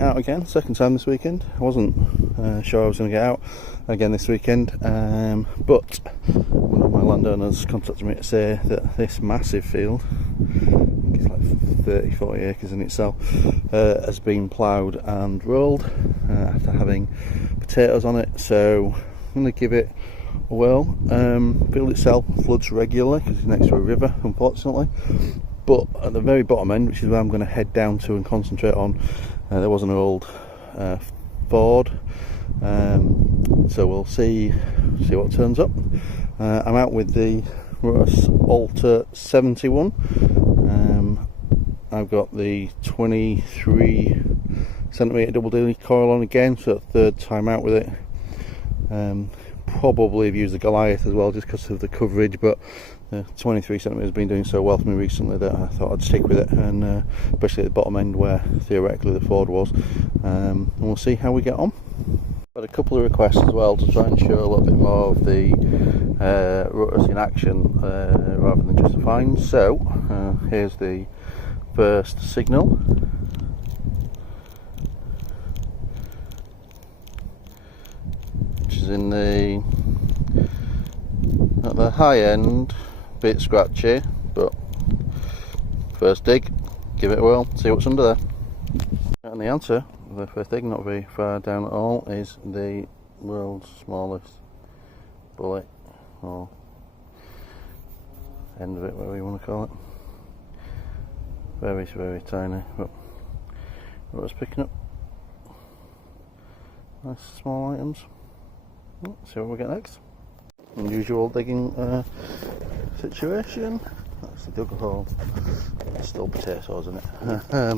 out again, second time this weekend. I wasn't sure I was going to get out again this weekend, but one of my landowners contacted me to say that this massive field, it's like 30-40 acres in itself, has been ploughed and rolled after having potatoes on it, so I'm going to give it a whirl. The field itself floods regularly because it's next to a river, unfortunately, but at the very bottom end, which is where I'm going to head down to and concentrate on, there was an old ford, so we'll see what turns up. I'm out with the Rutus Alter 71. I've got the 23cm double daily coil on again, so third time out with it. Probably have used the Goliath as well just because of the coverage, but 23cm has been doing so well for me recently that I thought I'd stick with it, and especially at the bottom end where theoretically the Ford was, and we'll see how we get on. Got a couple of requests as well to try and show a little bit more of the Rutus in action rather than just a find. So here's the first signal. Which is in at the high end, bit scratchy, but first dig, give it a whirl, see what's under there. And the answer, the first dig, not very far down at all, is the world's smallest bullet, or end of it, whatever you want to call it. Very, very tiny, but what was picking up nice small items. See what we get next. Unusual digging situation. Actually dug a hole. There's still potatoes in it. I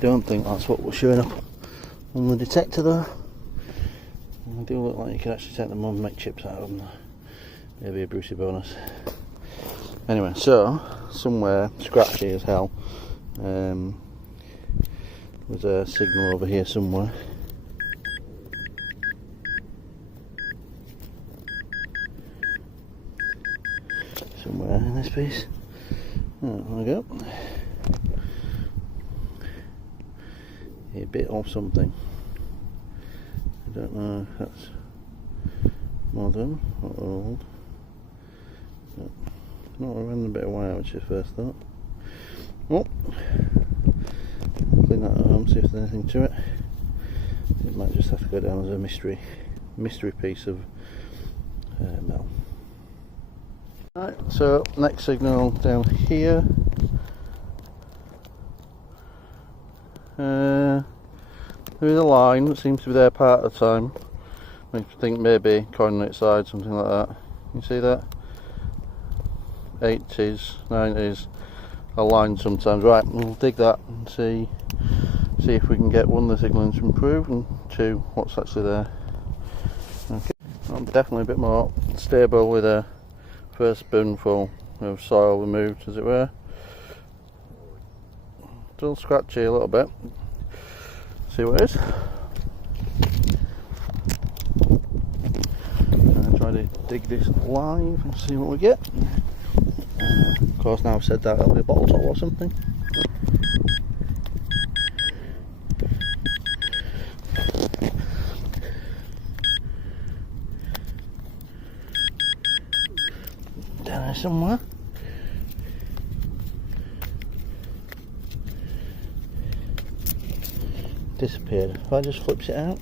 don't think that's what was showing up on the detector though. They do look like you can actually take them on and make chips out of them. Maybe a Brucey bonus. Anyway, so somewhere scratchy as hell. There's a signal over here somewhere. Somewhere in this piece. Oh, there we go. A bit of something. I don't know if that's modern or old. Not a random bit of wire, which is first thought. Well, clean that at home, see if there's anything to it. It might just have to go down as a mystery piece of metal. Right, so next signal down here. There is a line that seems to be there part of the time. I think maybe coin on its side, something like that. You see that? 80s, 90s, aligned sometimes. Right, we'll dig that and see if we can get one, the signalling to improve, and two, what's actually there. Okay, I'm definitely a bit more stable with a first spoonful of soil removed, as it were. Still scratchy a little bit. See what it is. Try to dig this live and see what we get. Of course, now I've said that, it'll be a bottle top or something. Down there somewhere. Disappeared. If I just flips it out.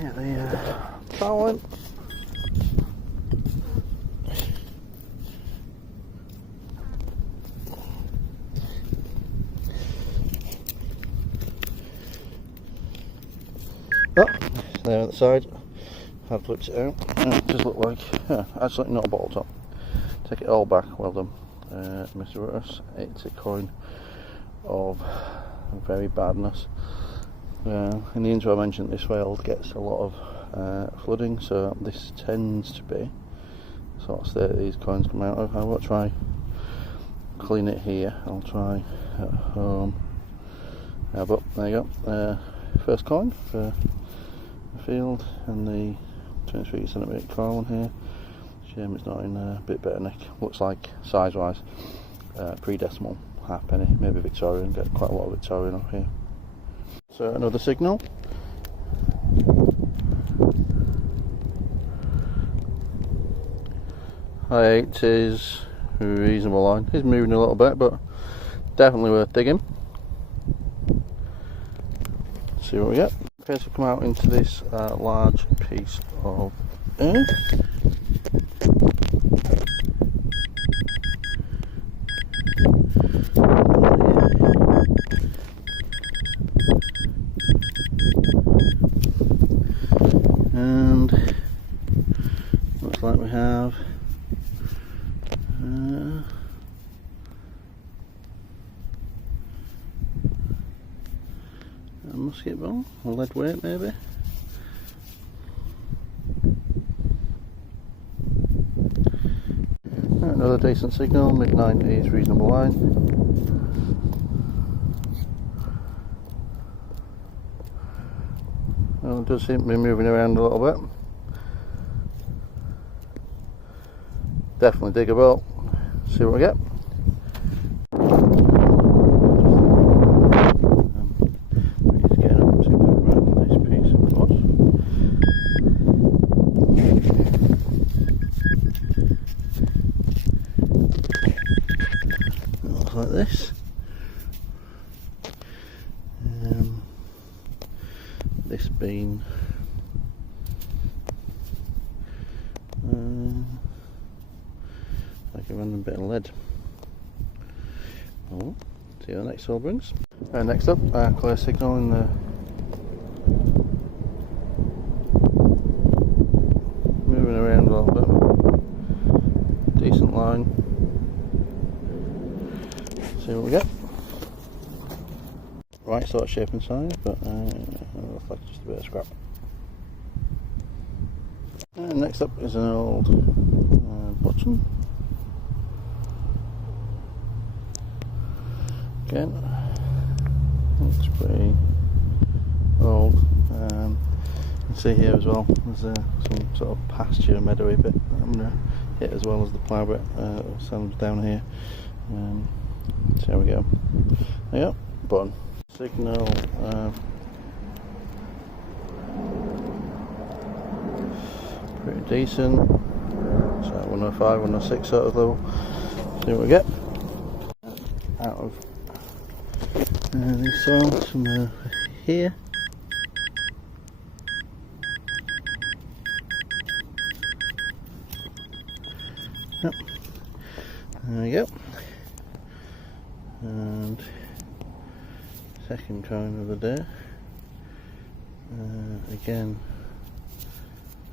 Get the trowel in. Oh, there at the side. I've flipped it out. It does look like, actually not a bottle top. Take it all back, well done. Mr. Rutus, it's a coin of very badness. In the intro I mentioned this field gets a lot of flooding, so this tends to be the sort of state these coins come out of. I won't try clean it here, I'll try at home. But there you go, first coin for the field, and the 23cm coil on here. Shame it's not in a bit better nick. Looks like size wise pre-decimal halfpenny, maybe Victorian. Get quite a lot of Victorian up here. So another signal. High 8 is a reasonable line. It's moving a little bit, but definitely worth digging. See what we get. Okay, so come out into this large piece of air. And looks like we have a musket ball, a lead weight maybe. Another decent signal, mid-90s, reasonable line. Well, it does seem to be moving around a little bit. Definitely diggable. See what we get. Just getting up to around this piece of wood. It looks like this. This being like a random bit of lead. Oh, see what the next hole brings. Next up, clear signal in the moving around a little bit. Decent line. See what we get. Right sort of shape and size, but it looks like just a bit of scrap. And next up is an old button. Again, looks pretty old. You can see here as well, there's some sort of pasture meadowy bit that I'm going to hit as well as the plough bit, some down here. So there we go. There you go, button. Signal pretty decent. So 105, 106 sort of level. See what we get. Out of this soil, somewhere here. Yep. There we go. And second coin of the day. Again,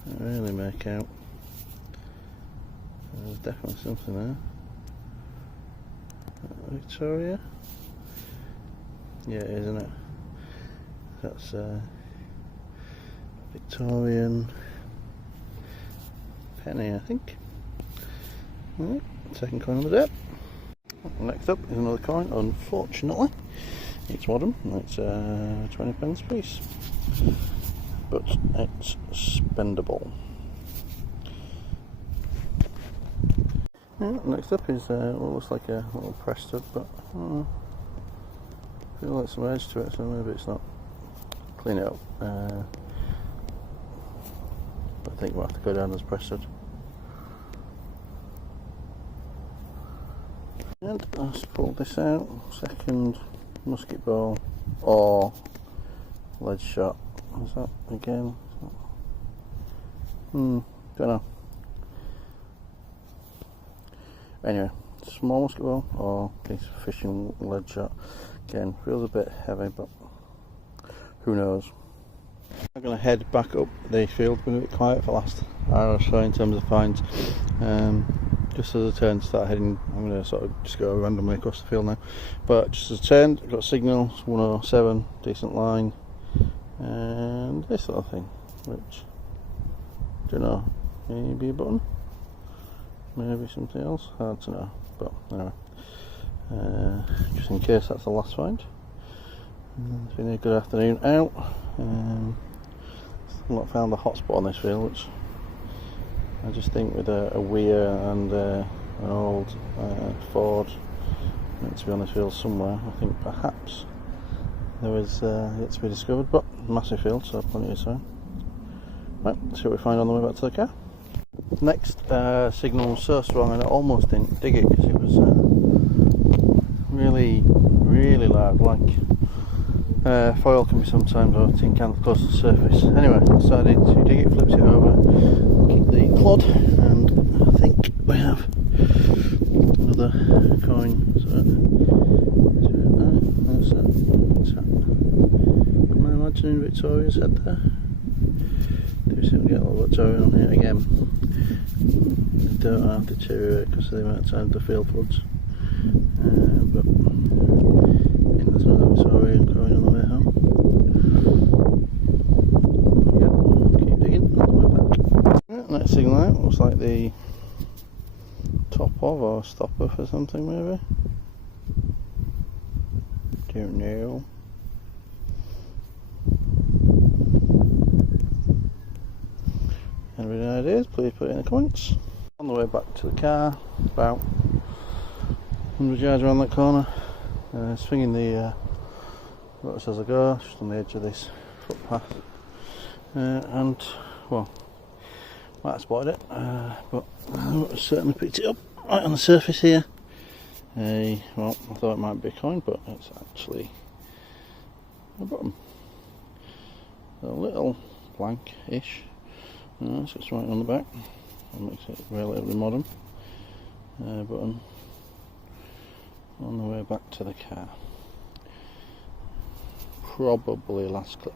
I don't really make out. There's definitely something there. Victoria? Yeah, it is, isn't it? That's Victorian penny, I think. Alright, second coin of the day. Next up is another coin, unfortunately. It's modern, it's a 20 pence piece, but it's spendable. Next up is what looks like a little press stud, but I feel like some edge to it, so maybe it's not. Clean it up. I think we'll have to go down as press stud. And let's pull this out. Second musket ball or lead shot. Is that again? Don't know. Anyway, small musket ball or piece of fishing lead shot. Again, feels a bit heavy, but who knows. I'm going to head back up the field. Been a bit quiet for the last hour or so in terms of finds. Just as I turn to start heading, I'm going to sort of just go randomly across the field now. But just as I turned, I've got signals, 107, decent line, and this little thing, which, don't know, maybe a button, maybe something else, hard to know. But anyway, just in case that's the last find. It's been a good afternoon out. Still not found a hot spot on this field, which I just think with a Weir and an old Ford, to be honest, field somewhere, I think perhaps there was yet to be discovered, but massive field, so plenty of time. Right, see what we find on the way back to the car. Next signal was so strong and I almost didn't dig it because it was really loud, like foil can be sometimes, or tin cans close to the surface. Anyway, I decided to dig it, flipped it over, keep the clod, and I think we have another coin. So, am I imagining Victoria's head there? Do we seem to get a little Victoria on here again? They don't have to deteriorate because of the amount of time the field floods. But there's another Victorian coin on the way home. Yeah, keep digging on the way back. Right, next signal out looks like the top of or stopper for something maybe. Don't know. Any ideas? Please put it in the comments. On the way back to the car, about 100 yards around that corner, swinging the Rutus as I go, just on the edge of this footpath, and well, might have spotted it, but I certainly picked it up right on the surface here. Well, I thought it might be a coin, but it's actually a button, a little blank-ish. So it's right on the back, that makes it relatively modern. Button on the way back to the car. Probably last clip.